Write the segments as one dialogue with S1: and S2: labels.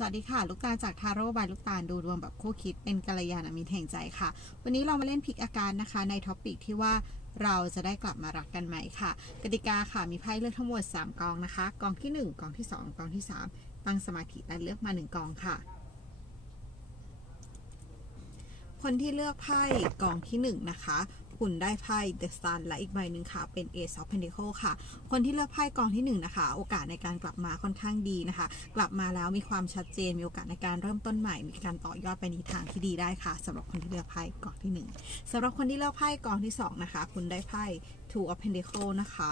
S1: สวัสดีค่ะ ลูกตาลจากทาโร่บายลูกตาลดูดวงแบบคู่คิดเป็นกัลยาณมิตรแห่งใจค่ะ วันนี้เรามาเล่นพิกอาการนะคะ ในท็อปิกที่ว่าเราจะได้กลับมารักกันไหมค่ะ กติกาค่ะมีไพ่เลือกทั้งหมด 3 กองนะคะ กองที่ 1 กองที่ 2 กองที่ 3 ตั้งสมาธิและเลือกมา 1 กองค่ะ คนที่เลือกไพ่กองที่ 1 นะคะ คุณได้ไพ่ The Sun และอีกใบหนึ่งค่ะ เป็น Ace of Pentacle ค่ะ คนที่เลือกไพ่กองที่1นนะคะ โอกาสในการกลับมาค่อนข้างดีนะคะ กลับมาแล้วมีความชัดเจน มีโอกาสในการเริ่มต้นใหม่ มีการต่อยอดไปในทางที่ดีได้ค่ะสำหรับคนที่เลือกไพ่กองที่ 1สำหรับคนที่เลือกไพ่กองที่2นะคะ คุณได้ไพ่ Two of Pentacle นะคะ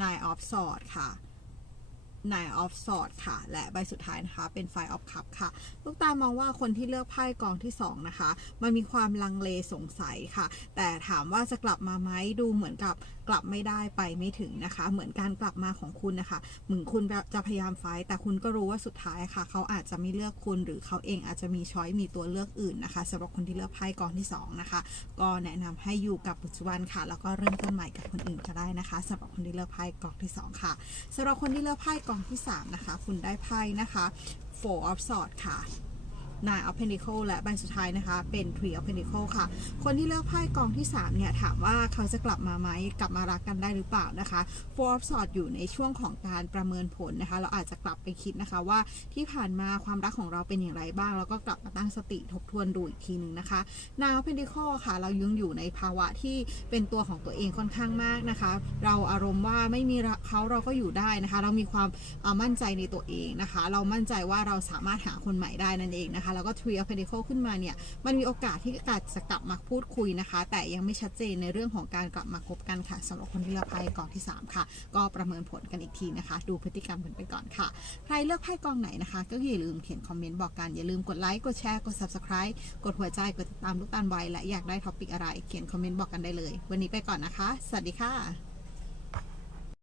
S1: Nine of Swords ค่ะ Nine of Swords ค่ะ และใบสุดท้ายนะคะ เป็น Five of Cup ค่ะ ลูกตามองว่าคนที่เลือกไพ่กองที่ 2 นะคะ มันมีความลังเลสงสัยค่ะ แต่ถามว่าจะกลับมาไหมดูเหมือนกับ กลับไม่ได้ไปไม่ถึงนะคะ เหมือนการกลับมาของคุณนะคะเหมือนคุณจะพยายามไฟแต่คุณก็รู้ว่าสุดท้ายค่ะ เขาอาจจะไม่เลือกคุณหรือเขาเองอาจจะมีช้อยมีตัวเลือกอื่นนะคะสำหรับคนที่เลือกไพ่กองที่สองนะคะก็แนะนำให้อยู่กับปัจจุบันค่ะ แล้วก็เริ่มต้นใหม่กับคนอื่นก็ได้นะคะสำหรับคนที่เลือกไพ่กองที่สองค่ะสำหรับคนที่เลือกไพ่กองที่สามนะคะคุณได้ไพ่นะคะ four of swords ค่ะ Nine of Pentacle และใบสุดท้ายนะคะ เป็น Three of Pentacle ค่ะ คนที่เลือกไพ่กองที่ 3 เนี่ย ถามว่าเขาจะกลับมาไหมกลับมารักกันได้หรือเปล่านะคะ Four of Swords อยู่ในช่วงของการประเมินผลนะคะ เราอาจจะกลับไปคิดนะคะว่าที่ผ่านมาความรักของเราเป็นอย่างไรบ้าง แล้วก็กลับมาตั้งสติทบทวนดูอีกทีหนึ่งนะคะ Nine of Pentacle ค่ะ เรายังอยู่ในภาวะที่เป็นตัวของตัวเองค่อนข้างมากนะคะ เราอารมณ์ว่าไม่มีเขาเราก็อยู่ได้นะคะ เรามีความมั่นใจในตัวเองนะคะ เรามั่นใจว่าเราสามารถหาคนใหม่ได้นั่นเองนะคะแล้วก็ Three of Pentacle ขึ้นมาเนี่ย มันมีโอกาสที่อาจจะกลับมาพูดคุยนะคะ แต่ยังไม่ชัดเจนในเรื่องของการกลับมาคบกันค่ะสำหรับคนที่เลือกไพ่กองที่ 3 ค่ะ ก็ประเมินผลกันอีกทีนะคะ ดูพฤติกรรมกันไปก่อนค่ะ ใครเลือกไพ่กองไหนนะคะ ก็อย่าลืมเขียนคอมเมนต์บอกกัน อย่าลืมกดไลค์ กดแชร์ กด subscribe กดหัวใจ กดติดตามลูกตาลไว้และอยากได้ท็อปิกอะไร เขียนคอมเมนต์บอกกันได้เลย วันนี้ไปก่อนนะคะ สวัสดีค่ะ